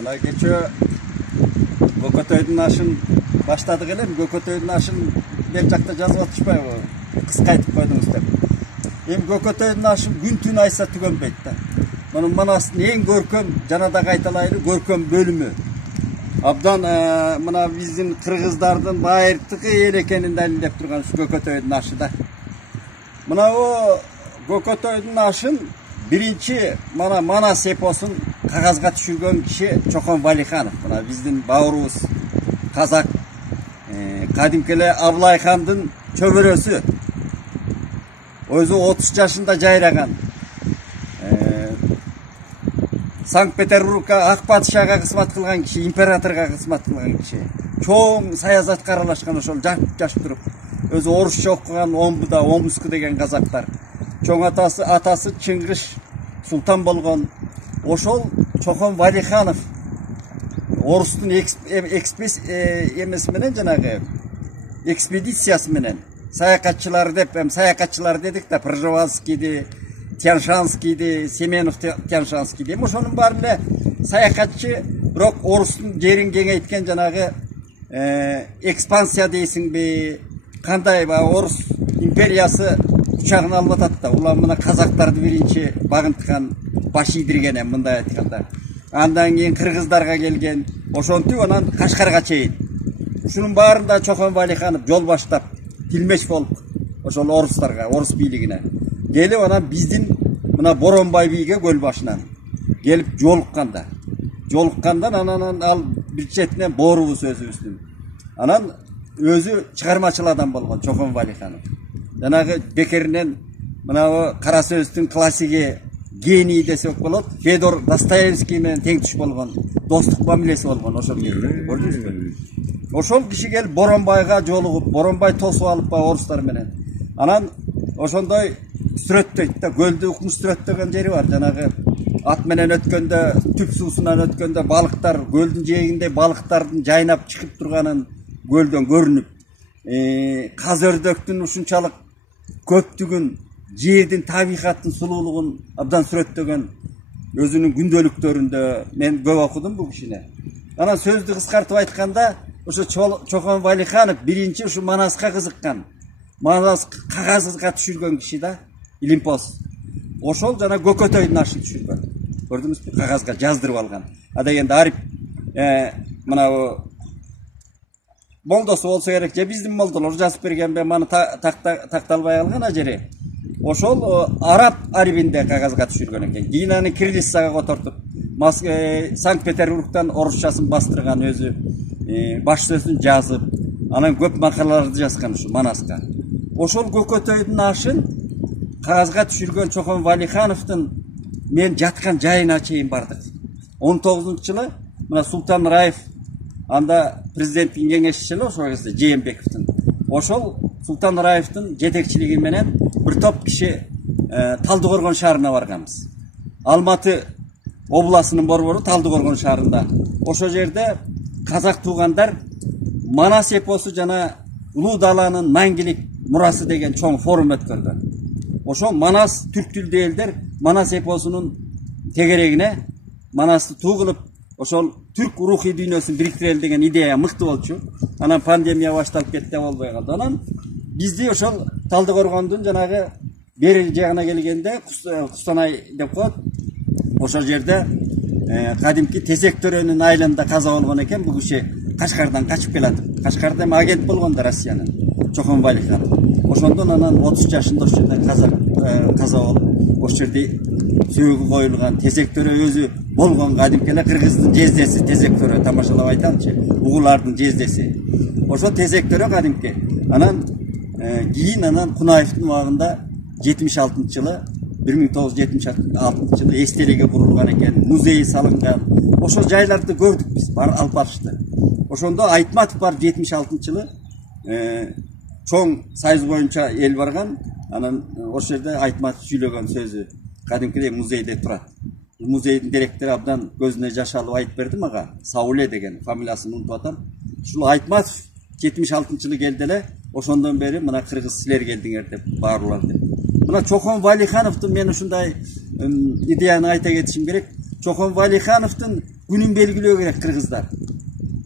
Mına geçö Gökötöyдүн ашын баштадык элем. Gökötöyдүн ашын бер жакта жазып атышпайбы? Кыска айтып койдуңуз деп. Эми Gökötöyдүн ашын күн түн айса түгөнбөйт да. Мунун Манастын эң көркөм, жана да кайталайлы көркөм бөлүмү. Абдан мына биздин кыргыздардын байыртыгы эл экенин далилдеп турган ушу Gökötöyдүн ашы да. Мына Gökötöyдүн ашын биринчи мана Манас эпосун кагазга түшүргөн киши Чокон Валиханов. Мына биздин бауырубуз казак кадимки эле Абылай хандын чөбөрөсү. Өзү 30 жашында жайраган. Санкт-Петербургка ак падышага кызмат кылган киши, императорго кызмат кылган киши. Чоң саясатка аралашкан, ошол жашып туруп, өзү орусча окуган Омбуда, Омск деген казактар. Чоң атасы Чыңгыш султан болгон. Ошол Чокон Валиханов орустун эмеси менен жанагы экспедициясы менен саякатчылар деп, саякатчылар дедик да, Пржевальскийди, Тяншанскийди, Семенов Тяншанскийди. Ошонун баары эле саякатчы, бирок орустун жерин кеңейткен жанагы экспансия дейсиңби, кандай орус империясы учагына алып атат да. Улам мына казактарды биринчи багынткан, баш ийдирген мындай айтканда. Андан кийин кыргыздарга келген, ошентип анан Кашкарга чейин. Ушунун баарында Чокон Валиханов жол баштап, тилмеш болуп, ошол орустарга, орус бийлигине келип, анан биздин мына Боронбай бийге көл башынан келип жолуккандан анан ал бир четинен боорубуз өзүбүздүн. Анан өзү чыгармачыл адам болгон Чокон Валиханов. Жанагы бекеринен мына кара сөздүн классиги, гений десек болот, Федор Достоевский менен тең туш болгон, достук мамилеси болгон ошол кезде. Көрдүңүзбү? Ошол киши келип Боронбайга жолугуп, Боронбай тосуп алып орустар менен. Анан ошондой сүрөттөйт да, көлдү укмуш сүрөттөгөн жери бар. Жанагы ат менен өткөндө, түп суусунан өткөндө балыктар, көлдүн жээгинде балыктардын жайнап чыгып турганын көлдөн көрүнүп, каз өрдөктүн ушунчалык көптүгүн, жердин табигаттын сулуулугун абдан сүрөттөгөн өзүнүн күндөлүктөрүндө мен көп окудум бул кишини. Анан сөздү кыскартып айтканда, ошо Чокон Валиханов биринчи ушу Манаска кызыккан. Манас кагазга түшүргөн киши да, Илимпоз. Ошол жана Gökötöyдүн ашын түшүргөн. Көрдүңүзбү? Кагазга жаздырып алган. А дегенде Ариф мына молдосу болсо керек, же биздин молдолор жазып бергенбе, маны такталбай калган ажери. Ошол араб арибинде кагазга түшүргөн экен. Кийин аны кириллицага котортуп, Санкт-Петербургтан орусчасын бастырган, өзү баш сөзүн жазып, анан көп макалаларды жазган ушу Манаска. Ошол Gökötöyдүн ашын кагазга түшүргөн Чокон Валихановдун мен жаткан жайына чейин бардык. 19-жылы мына Султан Раев, анда президенттин кеңешчиси ошол кезде Жээнбековдун. Ошол Султан Раевдин жетекчилиги менен бир топ киши Талдыкоргон шаарына барганбыз. Алматы областынын борбору Талдыкоргон шаарында. Ошол жерде казак туугандар Манас эпосу жана Улуу даланын маңгилик мурасы деген чоң форум өткөргөн. Ошол Манас түрк тилдүү элдер Манас эпосунун тегерегине Манасты туу кылып, ошол түрк рухий дүйнөсүн бириктирели деген идея мыкты болчу. Анан пандемия башталып кетти, болбой калды. Анан бизди ошол Талдыкоргондун жанагы бери жагына келгенде, Кустанай деп коет, ошол жерде кадимки Тезек төрөнүн айылында каза болгон экен бул киши. Кашкардан качып келатып. Кашкарда агент болгон да Россиянын, Чокон Валиханов. Ошондон анан 30 жашында ошол жерде каза болуп, ошол жерде сөөгү коюлган. Тезек төрө өзү болгон кадимки эле кыргыздын жездеси Тезек төрө, тамашалап айтамчы, угулардын жездеси. Ошо Тезек төрө кадимки. Анан кийин анан Кунаевдин убагында 76-жылы 1976 жылы эстелиги курулган экен, музей салынган. Ошол жайларды көрдүк биз, алып барышты. Ошондо Айтматов бар 76-жылы чоң сайыз боюнча эл барган. Анан ошол жерде Айтматов сүйлөгөн сөзү кадимкидей музейде турат. Музейдин директору абдан көзүнө жаш алып айтып берди мага, Сауле деген фамилиясын унутуп атам. Ушул Айтматов 76-жылы келди эле, ошондон бери мына кыргыз силер келдиңер деп баарулар деп. Мына Чокон Валихановдун мен ушундай идеяны айта кетишим керек. Чохон Валихановдун күнүн белгилөө керек кыргыздар.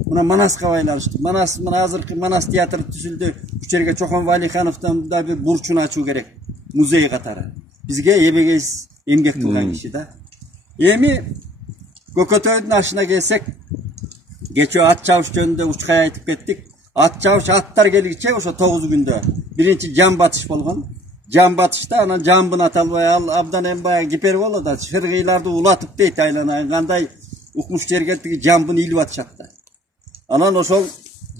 Мына Манаска байланыштуу. Мына азыркы Манас театры түзүлдү. Бул жерге Чохон Валихановдун да бир бурчун ачуу керек. Музей катары. Бизге эбегейс эмгек кылган киши да. Эми Көкөтөйдүн ашына келсек, кече ат чабыш жөнүндө учкай айтып кеттик. Ат чабыш аттар келгиче ошо 9 күндө биринчи жам батыш болгон. Жам батышта анан жамбын аталбай ал абдан эми баягы гипербола да шыргыйларды улатып дейт айланайын кандай укмуш жерге тиги жамбын илип атышат да. Анан ошол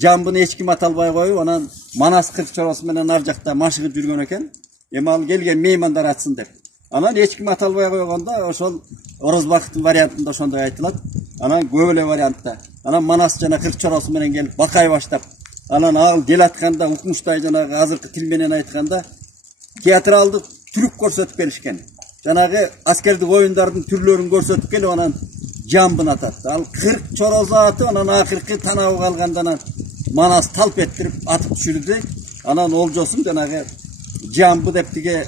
жамбын эч ким аталбай коюп анан Манас кырк чоросу менен ар жакта машыгып жүргөн экен. Эми ал келген меймандар атсын деп. Анан эч ким аталбай койгондо ошол Орозбактын вариантында ошондой айтылат. Анан көп эле вариантта. Анан Манас жана кырк чоросу менен келип бакай баштап. Анан ал келатканда укмуштай жанагы азыркы тил менен айтканда театралдык түрүк көрсөтүп беришкен. Жанагы аскердик оюндардын түрлөрүн көрсөтүп келип анан жамбын атат. Ал 40 чорозу атып анан акыркы танабы калганда анан Манас талп эттирип атып түшүрдү. Анан олжосун жанагы жамбы деп тиге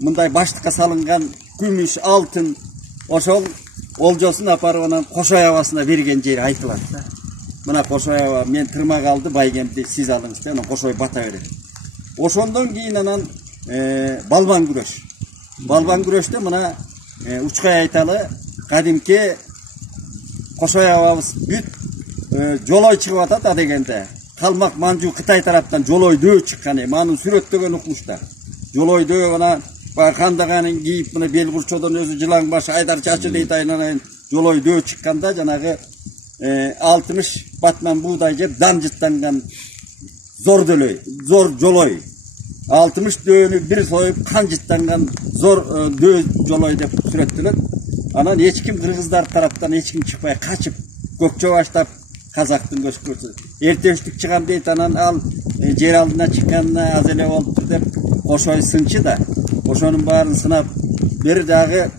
мындай баштыкка салынган күмүш, алтын ошол олжосун апарып анан Кошой абасына берген жери айтылат да. Мына Кошой аба мен тырмак алды байгемди сиз алыңыз деп анан Кошой бата берет. Ошондон кийин анан балбан күрөш. Балбан күрөштө мына учкай айталы кадимки Кошой абабыз бүт жолой чыгып атат адегенде. Калмак Манжу Кытай тараптан жолой дөө чыккан эми анын сүрөттөгөн укмушта. Жолой дөө анан кандаганын кийип мына бел бурчодон өзү жылаң баш айдар чачы дейт айнанайын жолой дөө чыкканда жанагы 60 батман буудай жеп дан жыттанган зор дөөлөй, зор жолой. 60 дөөнү бир союп кан жыттанган зор дөө жолой деп сүрөттөлөт. Анан эч ким кыргыздар тараптан эч ким чыкпай качып көкчө баштап казактын көчкөсү. Эртештик чыгам дейт анан ал жер алдына чыкканына аз эле болуптур деп Кошой сынчы да. Ошонун баарын сынап бир дагы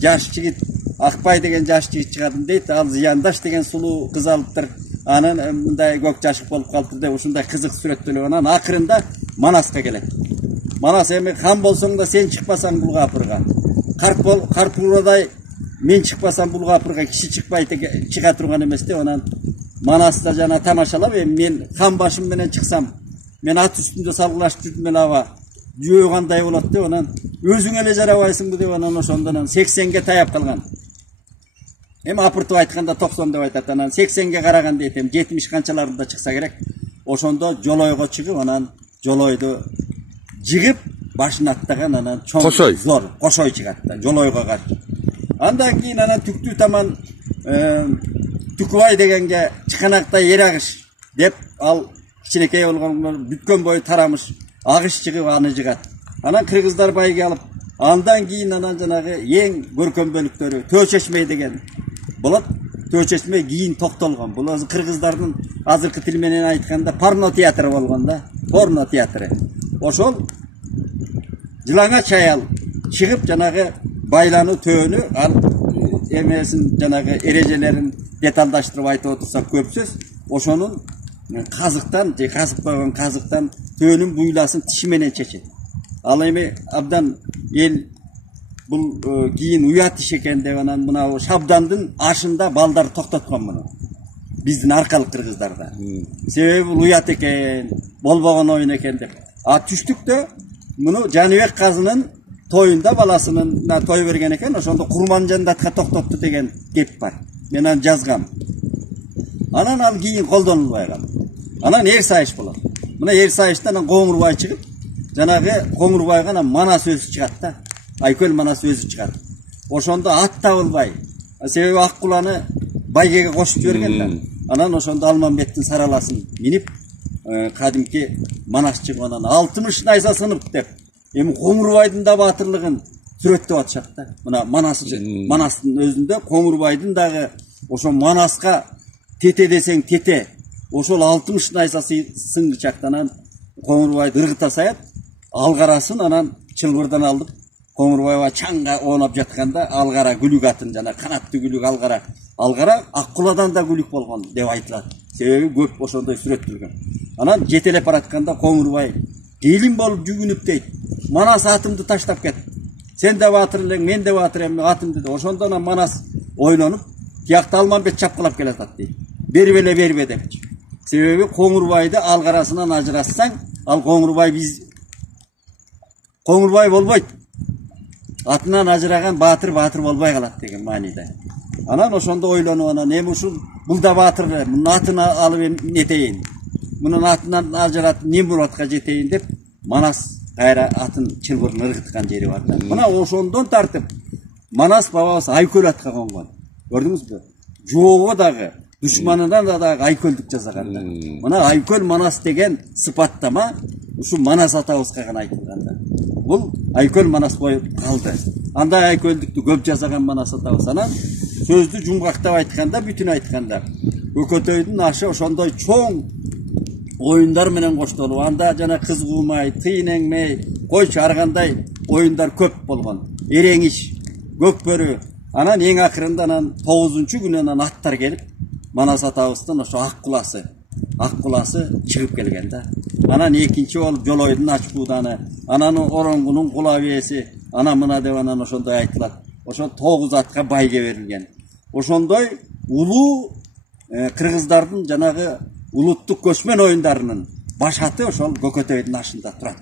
жаш жигит Акбай деген жаш жигит чыгадым дейт. Ал Зыяндаш деген сулуу кыз алыптыр. Анан мындай көк жашык болуп калыптыр деп ушундай кызык сүрөттөлүп анан акырында Манаска келет. Манас эми хан болсоң да сен чыкпасаң бул капырга. Карпурадай мен чыкпасам бул капырга киши чыкпай чыга турган эмес деп анан Манаста жана тамашалап эми мен хан башым менен чыксам мен ат үстүндө салгылашып жүрдүм эле аба жөө кандай болот деп анан өзүң эле жарабайсыңбы деп анан ошондон 80ге таяп калган. Эми апыртып айтканда 90 деп айтат анан 80ге караган дейт эми 70 канчаларында чыкса керек. Ошондо жолойго чыгып анан жолойду жыгып башын аттаган анан чоң зор Кошой чыгат да жолойго каршы. Андан кийин анан түктүү таман Түкүбай дегенге чыканактай ер агыш деп ал кичинекей болгон бүткөн бою тарамыш агыш чыгып аны жыгат. Анан кыргыздар байге алып андан кийин анан жанагы эң көркөм бөлүктөрү Төөчөчмөй деген болот. Төөчөчмөй кийин токтолгон. Бул өзү кыргыздардын азыркы тил менен айтканда порно театры болгон да. Порно театры. Ошол жылаңа чаял чыгып жанагы байлануу төөнү ал эмесин жанагы эрежелерин деталдаштырып айтып отурсак көп сөз. Ошонун казыктан же казып койгон казыктан төөнүн буйласын тиши менен чечет. Ал эми абдан эл бул кийин уят иш экен деп анан мына Шабдандын ашында балдар токтоткон муну. Биздин аркалык кыргыздарда. Себеби бул уят экен, болбогон оюн экен деп. А түштүктө муну Жаныбек казынын тоюнда баласынын той берген экен, ошондо Курманжандатка токтотту деген кеп бар. Мен аны жазгам. Анан ал кийин колдонулбай калды. Анан эр сайыш болот. Мына эр сайыштан Коңурбай чыгып, жанагы Коңурбайга анан Манас өзү чыгат да. Айкөл Манас өзү чыгат. Ошондо ат табылбай. Себеби Аккуланы байгеге кошуп жиберген да. Анан ошондо Алмамбеттин сараласын минип, кадимки Манас чыгып анан 60 найза сынып деп. Эми Коңурбайдын да батырлыгын сүрөттөп атышат да. Мына Манастын өзүндө Коңурбайдын дагы ошо Манаска тете десең тете. Ошол 60 найза сынгычактан Коңурбайды ыргыта саят, алгарасын анан чылбырдан алдып Коңурбайга чаңга оонап жатканда алгара күлүк атын жана канаттуу күлүк алгара. Алгара Аккуладан да күлүк болгон деп айтылат. Себеби көп ошондой сүрөттөлгөн. Анан жетелеп баратканда Коңурбай келин болуп жүгүнүп дейт. Манас атымды таштап кет. Сен де батыр элең, мен де батыр эми атымды. Ошондон Манас ойлонуп тиякты Алмамбет чапкылап келатат дейт. Бербе депчи. Себеби Коңурбайды ал карасынан ажырассаң, ал Коңурбай болбойт. Атынан ажыраган баатыр болбой калат деген мааниде. Анан ошондо ойлонуп анан эми ушул бул да баатыр, мунун атын алып нетейин. Мунун атынан ажырат Немуродко жетейин деп Манас кайра атын чылбырын ыргыткан жери бар да. Мына ошондон тартып Манас бабабыз Айкөл атка конгон. Көрдүңүзбү? Жоого дагы душманынан да Айкөлдүк жасаган да. Мына Айкөл Манас деген сыпаттама ушу Манас атабызга гана айтылган да. Бул Айкөл Манас болуп калды. Андай Айкөлдүктү көп жасаган Манас атабыз. Анан сөздү жумгактап айтканда, бүтүн айтканда Көкөтөйдүн ашы ошондой чоң оюндар менен коштолуп, анда жана кыз куумай, тыйын эңмей, койчу ар кандай оюндар көп болгон. Эреңиш, көкбөрү. Анан эң акырында анан 9-күнү анан аттар келип, Манас атабыздын ошо ак куласы чыгып келген да. Анан экинчи болуп Жолойдун Ачбууданы, анан Оронгунун Кула бээси, ана мына деп анан ошондой айтылат. Ошо 9 атка байге берилген. Ошондой улуу кыргыздардын жанагы улуттук көчмөн оюндарынын баш аты ошол Көкөтөйдүн ашында турат.